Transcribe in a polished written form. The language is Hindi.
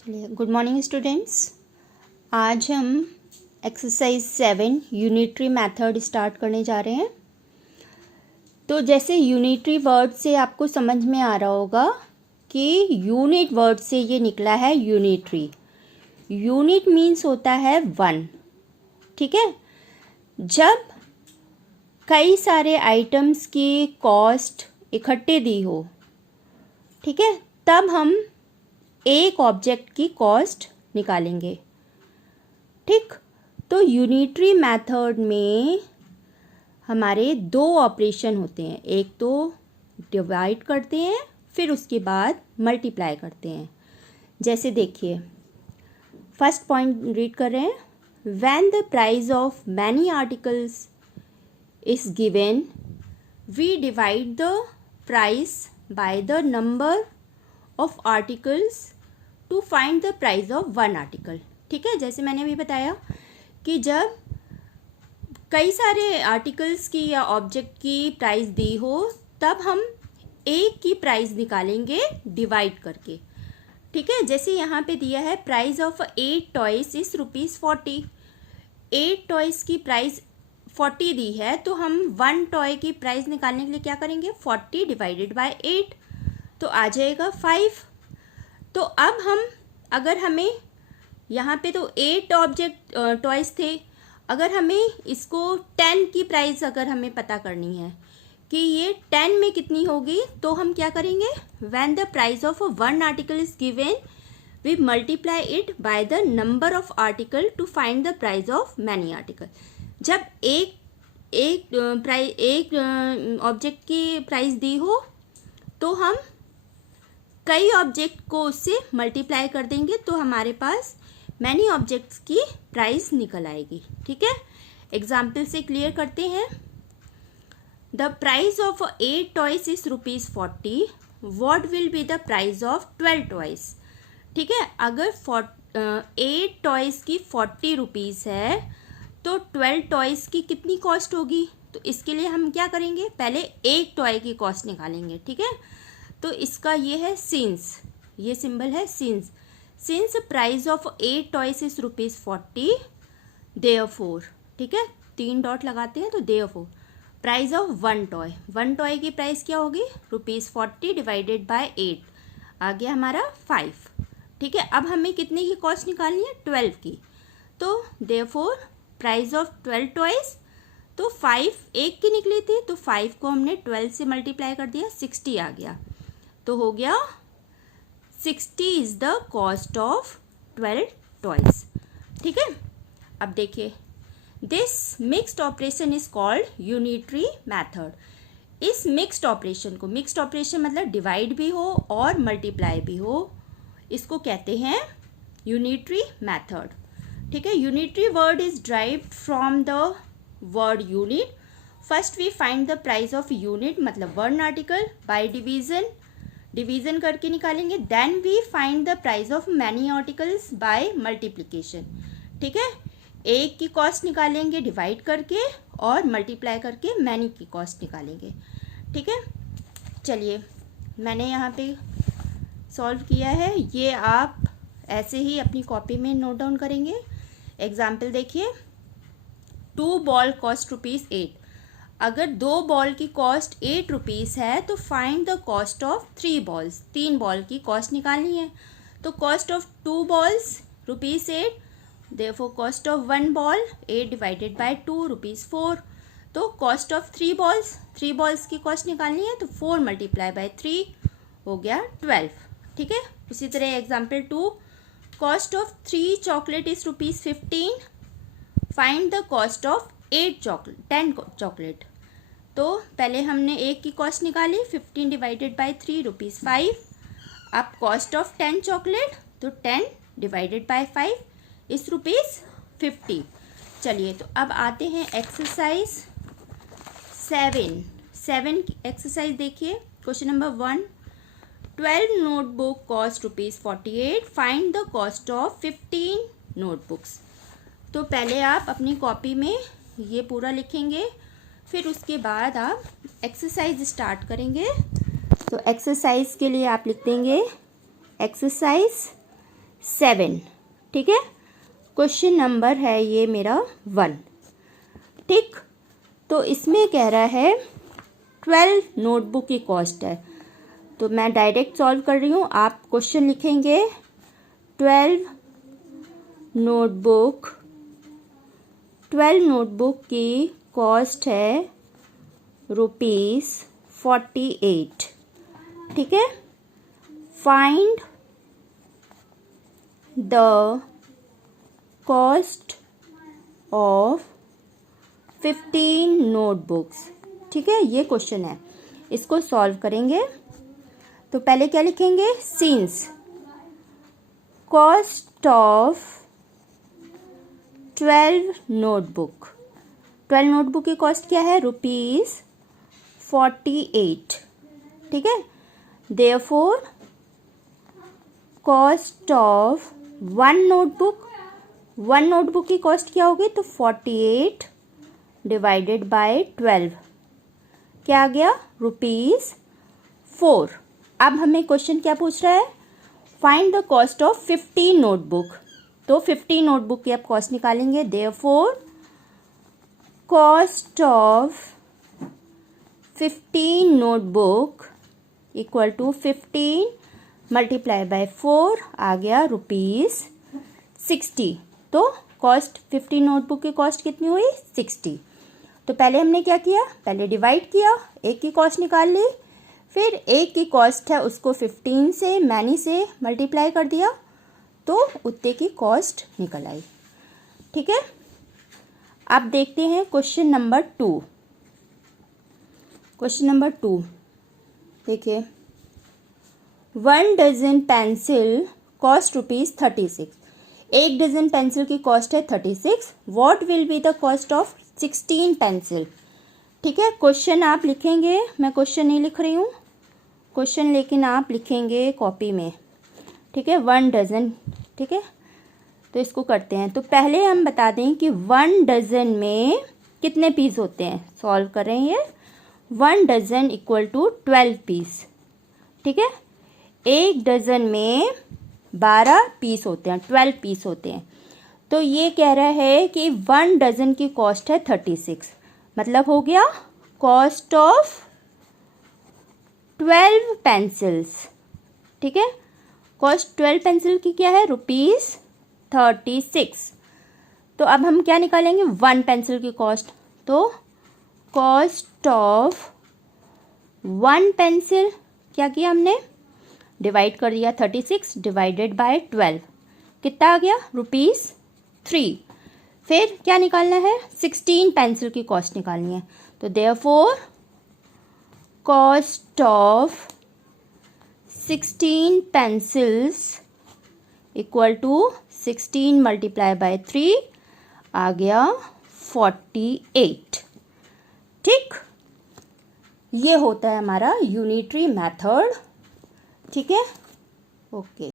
चलिए, गुड मॉर्निंग स्टूडेंट्स। आज हम एक्सरसाइज 7 यूनिटरी मेथड स्टार्ट करने जा रहे हैं। तो जैसे यूनिटरी वर्ड से आपको समझ में आ रहा होगा कि यूनिट वर्ड से ये निकला है यूनिटरी। यूनिट मीन्स होता है वन, ठीक है। जब कई सारे आइटम्स की कॉस्ट इकट्ठे दी हो, ठीक है, तब हम एक ऑब्जेक्ट की कॉस्ट निकालेंगे, ठीक। तो यूनिटरी मेथड में हमारे दो ऑपरेशन होते हैं, एक तो डिवाइड करते हैं, फिर उसके बाद मल्टीप्लाई करते हैं। जैसे देखिए, फर्स्ट पॉइंट रीड कर रहे हैं, when the price of many articles is given we divide the price by the number of articles to find the price of one article, ठीक है। जैसे मैंने भी बताया कि जब कई सारे आर्टिकल्स की या ऑब्जेक्ट की प्राइस दी हो, तब हम एक की प्राइस निकालेंगे डिवाइड करके, ठीक है। जैसे यहाँ पे दिया है price of 8 toys is ₹40। 8 toys की प्राइस 40 दी है, तो हम 1 टॉय की प्राइस निकालने के लिए क्या करेंगे, 40 डिवाइडेड बाय 8, तो आ जाएगा 5। तो अब हम, अगर हमें यहाँ पे तो 8 ऑब्जेक्ट टॉयज थे, अगर हमें इसको 10 की प्राइस अगर हमें पता करनी है कि ये 10 में कितनी होगी, तो हम क्या करेंगे, when the price of one article is given we multiply it by the number of article to find the price of many article. जब एक ऑब्जेक्ट की प्राइस दी हो, तो हम कई ऑब्जेक्ट को उससे मल्टीप्लाई कर देंगे, तो हमारे पास मैनी ऑब्जेक्ट्स की प्राइस निकल आएगी, ठीक है। एग्जाम्पल से क्लियर करते हैं। The price of 8 toys is ₹40। What will be the price of 12 toys, ठीक है। अगर 8 टॉयज की 40 रुपीज़ है, तो 12 टॉयज की कितनी कॉस्ट होगी, तो इसके लिए हम क्या करेंगे, पहले एक टॉय की कॉस्ट निकालेंगे, ठीक है। तो इसका ये है सिंस, ये सिंबल है since. Since price of 8 toys is ₹40, therefore, ठीक है, 3 डॉट लगाते हैं, तो therefore price of one toy की प्राइस क्या होगी, ₹40 डिवाइडेड बाय 8, आ गया हमारा 5, ठीक है। अब हमें कितने की कॉस्ट निकालनी है, 12 की, तो देयरफॉर प्राइस ऑफ 12 टॉयज, तो 5 एक की निकली थी, तो 5 को हमने 12 से मल्टीप्लाई कर दिया, 60 आ गया, तो हो गया 60 is the cost of 12 toys, ठीक है। अब देखिए, this mixed operation is called unitary method. इस मिक्स्ड ऑपरेशन को, मिक्स्ड ऑपरेशन मतलब डिवाइड भी हो और मल्टीप्लाई भी हो, इसको कहते हैं यूनिटरी मैथड, ठीक है। Unitary word is derived from the word unit. First we find the price of unit मतलब वन आर्टिकल बाय डिवीजन करके निकालेंगे। Then we find the price of many articles by multiplication, ठीक है। एक की कॉस्ट निकालेंगे डिवाइड करके और मल्टीप्लाई करके मैनी की कॉस्ट निकालेंगे, ठीक है। चलिए, मैंने यहाँ पे सॉल्व किया है, ये आप ऐसे ही अपनी कॉपी में नोट डाउन करेंगे। एग्जाम्पल देखिए, 2 बॉल कॉस्ट ₹8। अगर 2 बॉल की कॉस्ट 8 रुपीज़ है, तो find the cost of 3 balls, 3 ball की कॉस्ट निकालनी है। तो cost of 2 balls ₹8, therefore cost of 1 ball 8 divided by 2 ₹4। तो कॉस्ट ऑफ 3 बॉल्स की कॉस्ट निकालनी है, तो 4 मल्टीप्लाई बाय 3 हो गया 12, ठीक है। उसी तरह example 2, cost of 3 chocolate is ₹15। Find the cost of 10 chocolate. तो पहले हमने एक की कॉस्ट निकाली, 15 डिवाइडेड बाय 3 ₹5। अब कॉस्ट ऑफ 10 चॉकलेट, तो 10 डिवाइडेड बाय 5 इस ₹50। चलिए, तो अब आते हैं एक्सरसाइज 7 एक्सरसाइज देखिए। Question number 1, 12 notebook cost ₹48, find the cost of 15 notebooks. तो पहले आप अपनी कॉपी में ये पूरा लिखेंगे, फिर उसके बाद आप एक्सरसाइज स्टार्ट करेंगे। तो एक्सरसाइज के लिए आप लिख देंगे एक्सरसाइज 7। ठीक है, क्वेश्चन नंबर है ये मेरा 1। ठीक, तो इसमें कह रहा है 12 नोटबुक की कॉस्ट है, तो मैं डायरेक्ट सॉल्व कर रही हूँ। आप क्वेश्चन लिखेंगे 12 नोटबुक की कॉस्ट है ₹48। ठीक है, find the cost of 15 notebooks. ठीक है, ये क्वेश्चन है, इसको सॉल्व करेंगे। तो पहले क्या लिखेंगे, सिंस कॉस्ट ऑफ 12 नोटबुक की कॉस्ट क्या है, ₹48। ठीक है, देयरफॉर कॉस्ट ऑफ 1 नोटबुक की कॉस्ट क्या होगी, तो 48 डिवाइडेड बाय 12 क्या आ गया, ₹4। अब हमें क्वेश्चन क्या पूछ रहा है, find the cost of 15 notebook. तो 15 नोटबुक की आप कॉस्ट निकालेंगे। Therefore cost of 15 notebook equal to 15 multiply by 4 आ गया ₹60। तो कॉस्ट 15 नोटबुक की कॉस्ट कितनी हुई, 60। तो पहले हमने क्या किया, पहले डिवाइड किया, एक की कॉस्ट निकाल ली, फिर एक की कॉस्ट है उसको 15 से मैनी से मल्टीप्लाई कर दिया, तो उतने की कॉस्ट निकल आई। ठीक है, अब देखते हैं क्वेश्चन नंबर 2। क्वेश्चन नंबर 2 देखिए, 1 डजन पेंसिल कॉस्ट ₹36। एक डजन पेंसिल की कॉस्ट है 36। What will be the cost of 16 pencil. ठीक है, क्वेश्चन आप लिखेंगे, मैं क्वेश्चन नहीं लिख रही हूँ क्वेश्चन, लेकिन आप लिखेंगे कॉपी में। ठीक है, 1 डजन। ठीक है, तो इसको करते हैं। तो पहले हम बता दें कि 1 डजन में कितने पीस होते हैं, सॉल्व कर रहे हैं ये। 1 डजन इक्वल टू 12 पीस। ठीक है, एक डजन में 12 पीस होते हैं, 12 पीस होते हैं। तो ये कह रहा है कि 1 डजन की कॉस्ट है 36, मतलब हो गया कॉस्ट ऑफ 12 पेंसिल्स। ठीक है, कॉस्ट 12 पेंसिल की क्या है, ₹36। तो अब हम क्या निकालेंगे, 1 पेंसिल की कॉस्ट। तो कॉस्ट ऑफ 1 पेंसिल क्या किया हमने, डिवाइड कर दिया, 36 डिवाइडेड बाय 12 कितना आ गया, ₹3। फिर क्या निकालना है, 16 पेंसिल की कॉस्ट निकालनी है। तो therefore cost of 16 pencils equal to 16 multiply by 3 आ गया 48। ठीक, ये होता है हमारा यूनिटरी मेथड। ठीक है, ओके।